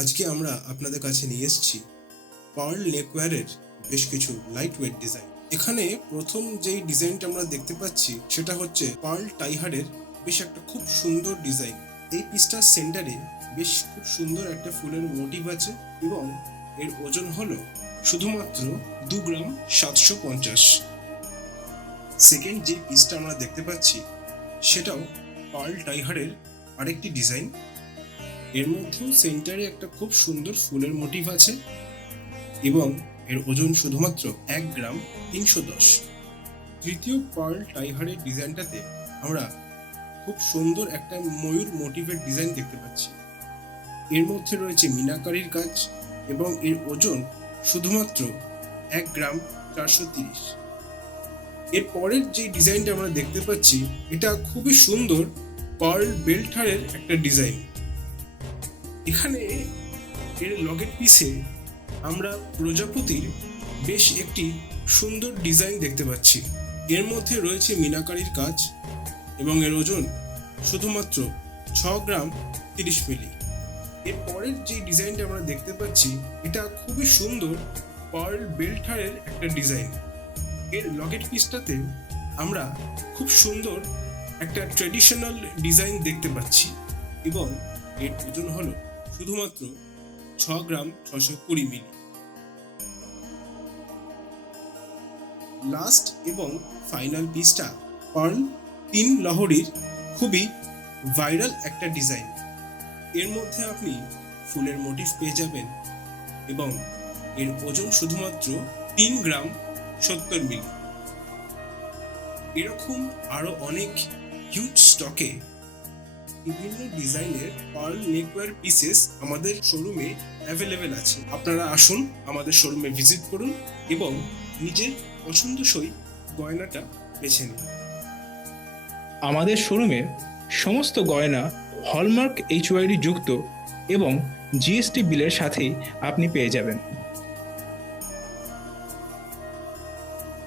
আজকে আমরা আপনাদের কাছে নিয়ে এসেছি পার্ল নেকওয়্যারের বেশ কিছু লাইট ওয়েট ডিজাইন। এখানে প্রথম যেই ডিজাইনটা আমরা দেখতে পাচ্ছি সেটা হচ্ছে পার্ল টাইহারের বেশ একটা খুব সুন্দর ডিজাইন। এই পিসটার সেন্টারে বেশ খুব সুন্দর একটা ফুলের মোটিভ আছে এবং এর ওজন হলো শুধুমাত্র 2 গ্রাম 750। সেকেন্ড যে পিসটা আমরা দেখতে পাচ্ছি সেটাও পার্ল টাইহারের আরেকটি ডিজাইন। এর মধ্যেও সেন্টারে একটা খুব সুন্দর ফুলের মোটিভ আছে এবং এর ওজন শুধুমাত্র 1 গ্রাম 310। তৃতীয় পার্ল টাইহারের ডিজাইনটাতে আমরা খুব সুন্দর একটা ময়ূর মোটিভের ডিজাইন দেখতে পাচ্ছি। এর মধ্যে রয়েছে মিনাকারির কাজ এবং এর ওজন শুধুমাত্র 1 গ্রাম 430। এর পরের যে ডিজাইনটা আমরা দেখতে পাচ্ছি এটা খুবই সুন্দর পার্ল বেল্টারের একটা ডিজাইন। এখানে এর লগের পিসে আমরা প্রজাপতির বেশ একটি সুন্দর ডিজাইন দেখতে পাচ্ছি। এর মধ্যে রয়েছে মিনাকারির কাজ এবং এর ওজন শুধুমাত্র 6 গ্রাম 30 মিলি। এর পরের যে ডিজাইনটা আমরা দেখতে পাচ্ছি এটা খুবই সুন্দর পার্ল বেল্টারের একটা ডিজাইন। এর লগের পিসটাতে আমরা খুব সুন্দর একটা ট্রেডিশনাল ডিজাইন দেখতে পাচ্ছি এবং এর ওজন হলো শুধুমাত্র 6 গ্রাম 620 মিলি। লাস্ট এবং ফাইনাল পিসটা পার্ল 3 লহরীর খুবই ভাইরাল একটা ডিজাইন। এর মধ্যে আপনি ফুলের মোটিভ পেয়ে যাবেন এবং এর ওজন শুধুমাত্র 3 গ্রাম 70 মিলি। এরকম আরো অনেক হিউজ স্টকে বিভিন্ন ডিজাইনের পার্ল নেকওয়্যার পিসেস আমাদের শোরুমে অ্যাভেলেবেল আছে। আপনারা আসুন, আমাদের শোরুমে ভিজিট করুন এবং নিজের পছন্দসই গয়নাটা বেছে নিন। আমাদের শোরুমে সমস্ত গয়না হলমার্ক HYD যুক্ত এবং GST বিলের সাথেই আপনি পেয়ে যাবেন।